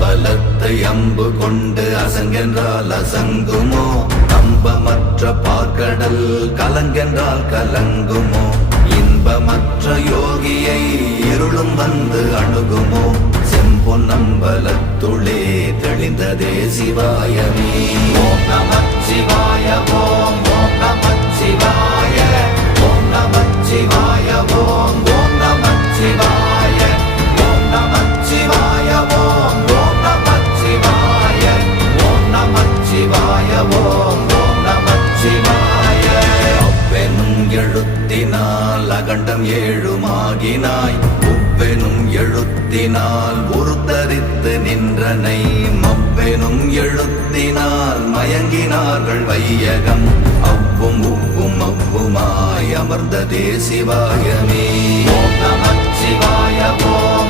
அம்பலத்தை அம்பு கொண்டு அசங்கென்றால் அசங்குமோ? நம்பமற்ற பார்க்கடல் கலங்கென்றால் கலங்குமோ? இன்பமற்ற யோகியை இருளும் வந்து அணுகுமோ? செம்பொன்னம்பலத்துளே தெளிந்ததே சிவாயமே. ஓம் நமச்சிவாய ஓம் ஓம் நமச்சிவாய ஓம் நமச்சிவாய ஓம் ஓம் நமச்சிவாய ஓம் நமச்சிவாய ஓம் ஓம் நமச்சிவாய ஓம் நமச்சிவாய ஓம் ஓம் நமச்சிவாய. அவ்வெனும் எழுத்தினால் அகண்டம் ஏழுமாகினாய், உவ்வெனும் எழுத்தினால் உருத்தரித்து நின்றனை, மவ்வெனும் எழுத்தினால் மயங்கினார்கள் வையகம். அவ்வும் உவ்வும் அவ்வுமாய் அமர்ந்ததே சிவாயமே. ஓம் நமச்சிவாய ஓம்